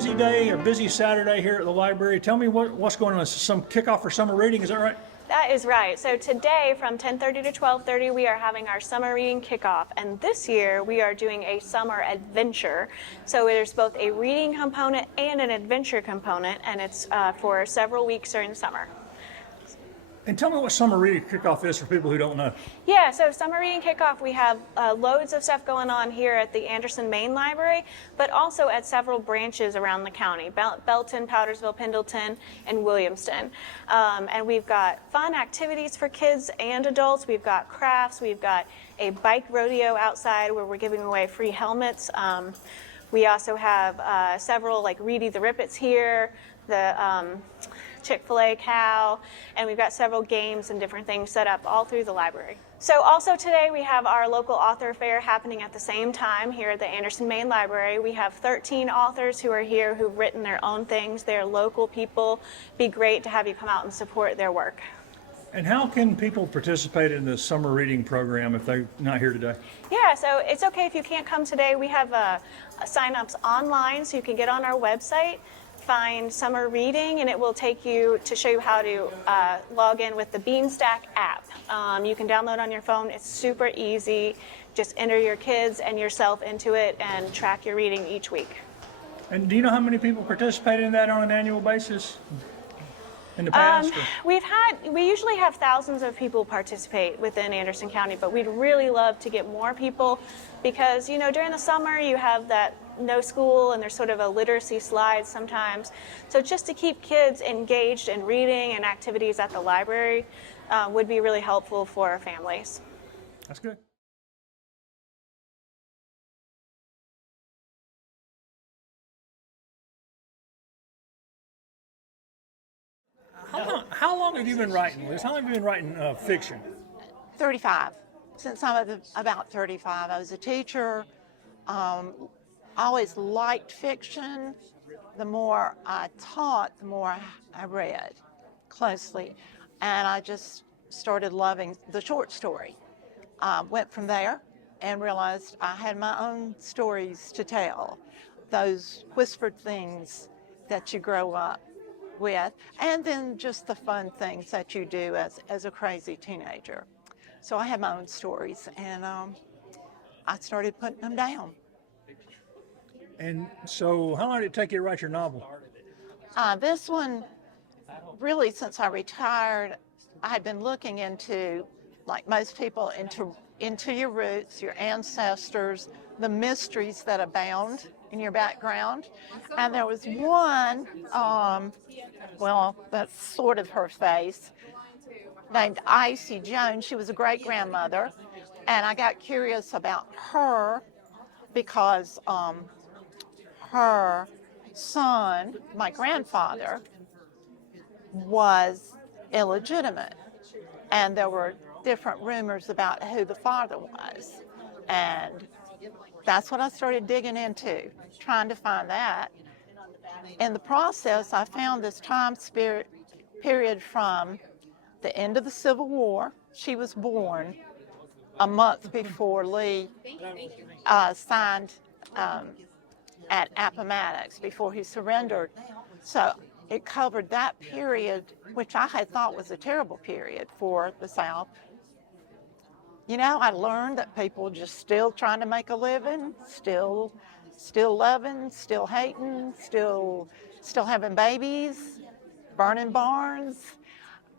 busy day, a busy Saturday here at the library. Tell me what's going on. Is this some kickoff for summer reading? Is that right? That is right. So today from 10:30 to 12:30 we are having our summer reading kickoff, and this year we are doing a summer adventure. So there's both a reading component and an adventure component, and it's for several weeks during the summer. And tell me what summer reading kickoff is for people who don't know. Yeah, so summer reading kickoff, we have loads of stuff going on here at the Anderson Main Library, but also at several branches around the county, Belton, Powdersville, Pendleton, and Williamston. And we've got fun activities for kids and adults. We've got crafts. We've got a bike rodeo outside where we're giving away free helmets. We also have several like Reedy Rip'Its here, the Chick-fil-A cow, and we've got several games and different things set up all through the library. So also today we have our local author fair happening at the same time here at the Anderson Main Library. We have 13 authors who are here who've written their own things. They're local people. Be great to have you come out and support their work. And how can people participate in the summer reading program if they're not here today? Yeah, so it's okay if you can't come today. We have sign-ups online, so you can get on our website, find summer reading, and it will take you to show you how to log in with the Beanstack app. You can download on your phone. It's super easy. Just enter your kids and yourself into it and track your reading each week. And do you know how many people participate in that on an annual basis in the past? We usually have thousands of people participate within Anderson County, but we'd really love to get more people because, you know, during the summer you have that no school and there's sort of a literacy slide sometimes. So just to keep kids engaged in reading and activities at the library would be really helpful for families. That's good. How long have you been writing, Liz? How long have you been writing fiction? 35. Since I'm about 35. I was a teacher. I always liked fiction. The more I taught, the more I read closely. And I just started loving the short story. Went from there and realized I had my own stories to tell. Those whispered things that you grow up with, and then just the fun things that you do as a crazy teenager. So I had my own stories, and I started putting them down. And so how long did it take you to write your novel? This one, really, since I retired, I had been looking into, like most people, into your roots, your ancestors, the mysteries that abound in your background. And there was one, well, that's sort of her face, named Icy Jones. She was a great-grandmother, and I got curious about her because her son, my grandfather, was illegitimate, and there were different rumors about who the father was, and that's what I started digging into, trying to find that. In the process, I found this time period from the end of the Civil War. She was born a month before Lee signed at Appomattox, before he surrendered. So it covered that period, which I had thought was a terrible period for the South. You know, I learned that people just still trying to make a living, still loving, still hating, still having babies, burning barns.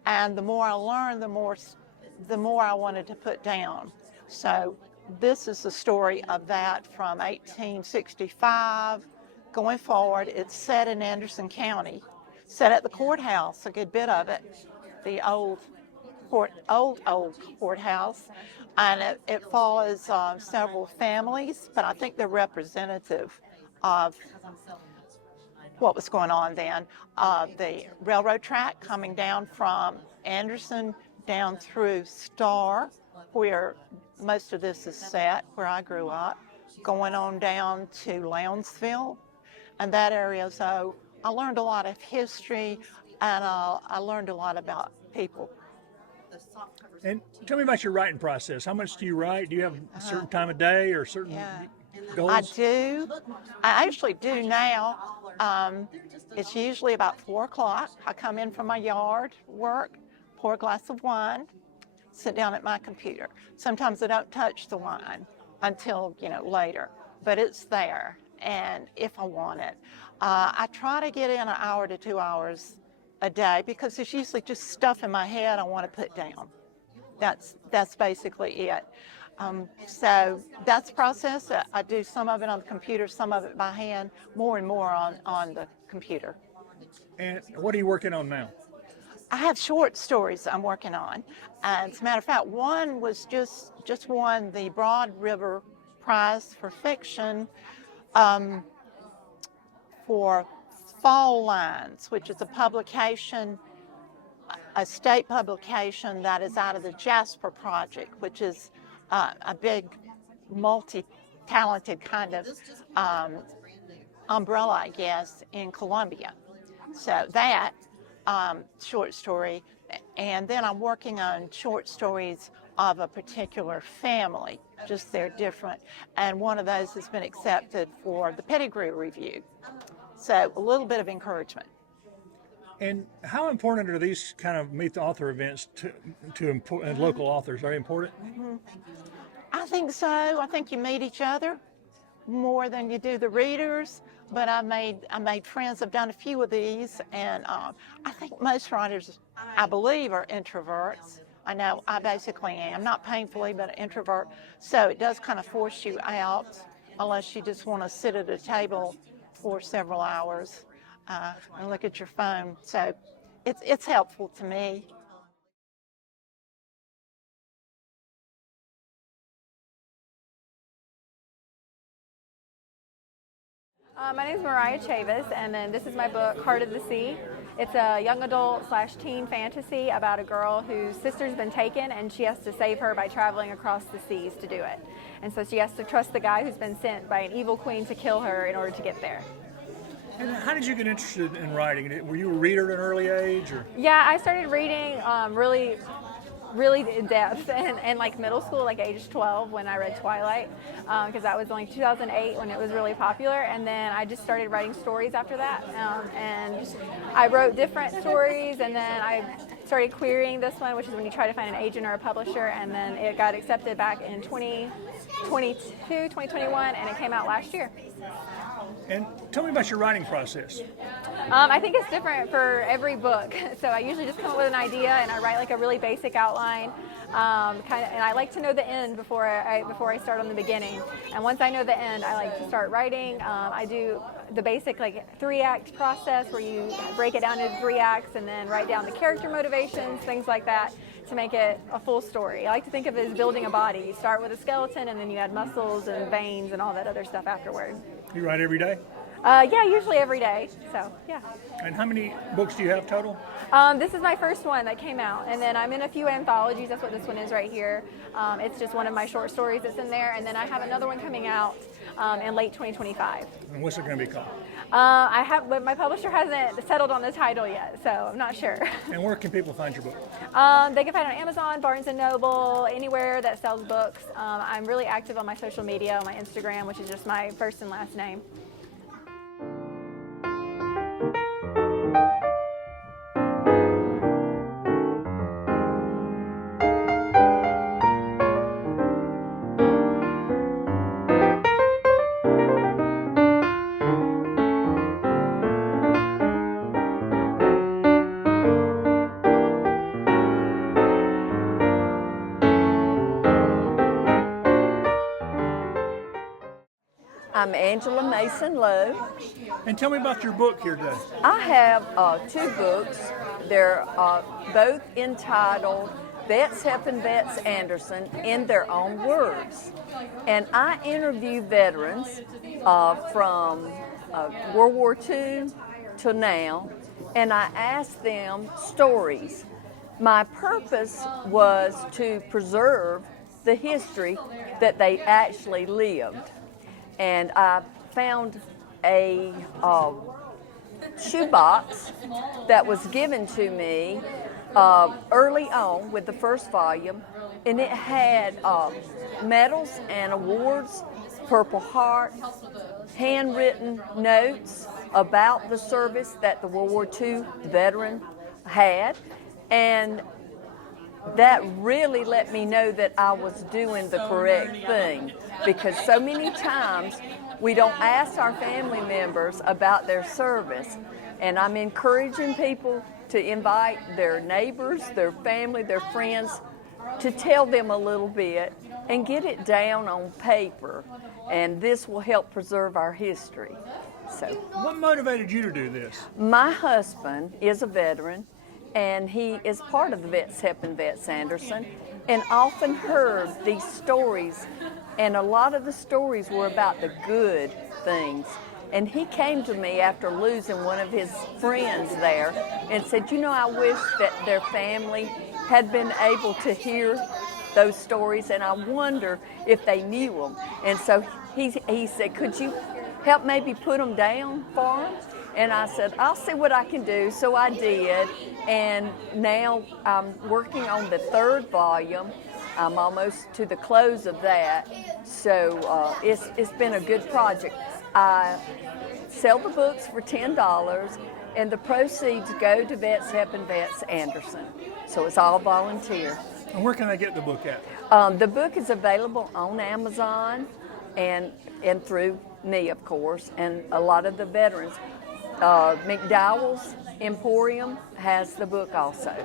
And the more I learned, the more I wanted to put down. So this is the story of that from 1865 going forward. It's set in Anderson County, set at the courthouse, a good bit of it, the old courthouse, and it follows several families, but I think they're representative of what was going on then. The railroad track coming down from Anderson down through Star, where most of this is set, where I grew up, going on down to Lounsville and that area. So I learned a lot of history, and I learned a lot about people. And tell me about your writing process. How much do you write? Do you have a certain time of day or certain? goals? I do. I actually do now. It's usually about 4 o'clock. I come in from my yard, work, pour a glass of wine, sit down at my computer. Sometimes I don't touch the wine until, later, but it's there, and if I want it. I try to get in an hour to 2 hours a day because there's usually just stuff in my head I want to put down. That's basically it. So that's the process. I do some of it on the computer, some of it by hand, more and more on the computer. And what are you working on now? I have short stories I'm working on. And as a matter of fact, one was just won the Broad River Prize for Fiction for Fall Lines, which is a publication, a state publication that is out of the Jasper Project, which is a big, multi-talented kind of umbrella, I guess, in Columbia. So that short story, and then I'm working on short stories of a particular family, just they're different. And one of those has been accepted for the Pedigree Review. So a little bit of encouragement. And how important are these kind of meet the author events to local authors? Are they important? Mm-hmm. I think so. I think you meet each other more than you do the readers. But I made friends. I've done a few of these, and I think most writers, I believe, are introverts. I know I basically am, not painfully, but an introvert. So it does kind of force you out, unless you just want to sit at a table for several hours and look at your phone. So it's helpful to me. My name is Mariah Chavis, and then this is my book, Heart of the Sea. It's a young adult / teen fantasy about a girl whose sister's been taken, and she has to save her by traveling across the seas to do it. And so she has to trust the guy who's been sent by an evil queen to kill her in order to get there. And how did you get interested in writing? Were you a reader at an early age? Or? Yeah, I started reading really in depth and like middle school, like age 12 when I read Twilight, because that was only 2008 when it was really popular. And then I just started writing stories after that, and I wrote different stories, and then I started querying this one, which is when you try to find an agent or a publisher, and then it got accepted back in 2021, and it came out last year. And tell me about your writing process. I think it's different for every book. So I usually just come up with an idea and I write like a really basic outline, and I like to know the end before I start on the beginning. And once I know the end, I like to start writing. I do the basic like 3-act process where you break it down into 3 acts and then write down the character motivations, things like that, to make it a full story. I like to think of it as building a body. You start with a skeleton and then you add muscles and veins and all that other stuff afterward. You write every day? Yeah, usually every day. So, yeah. And how many books do you have total? This is my first one that came out, and then I'm in a few anthologies. That's what this one is right here. It's just one of my short stories that's in there, and then I have another one coming out in late 2025. And what's it going to be called? But my publisher hasn't settled on the title yet, so I'm not sure. And where can people find your book? They can find it on Amazon, Barnes & Noble, anywhere that sells books. I'm really active on my social media, on my Instagram, which is just my first and last name. I'm Angela Mason Lowe. And tell me about your book here today. I have 2 books. They're both entitled Vets Helping Vets Anderson in Their Own Words. And I interview veterans from World War II to now, and I ask them stories. My purpose was to preserve the history that they actually lived. And I found a shoebox that was given to me early on with the first volume, and it had medals and awards Purple Heart, handwritten notes about the service that the World War II veteran had, and that really let me know that I was doing the correct thing, because so many times we don't ask our family members about their service, and I'm encouraging people to invite their neighbors, their family, their friends, to tell them a little bit and get it down on paper, and this will help preserve our history. So, What motivated you to do this? my husband is a veteran, and he is part of the Vets Helping Vets Anderson, and often heard these stories, and a lot of the stories were about the good things. And he came to me after losing one of his friends there and said, you know, I wish that their family had been able to hear those stories, and I wonder if they knew them. And so he said, could you help maybe put them down for them? And I said, I'll see what I can do. So I did, and now I'm working on the 3rd volume. I'm almost to the close of that, so it's been a good project. I sell the books for $10, and the proceeds go to Vets Helping Vets Anderson. So it's all volunteer. And where can I get the book at? The book is available on Amazon and through me, of course, and a lot of the veterans. McDowell's Emporium has the book also.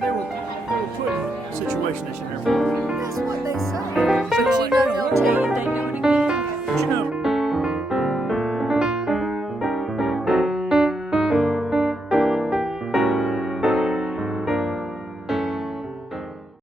They were put in a situation they should never. That's what they say. But you know, they'll tell you they know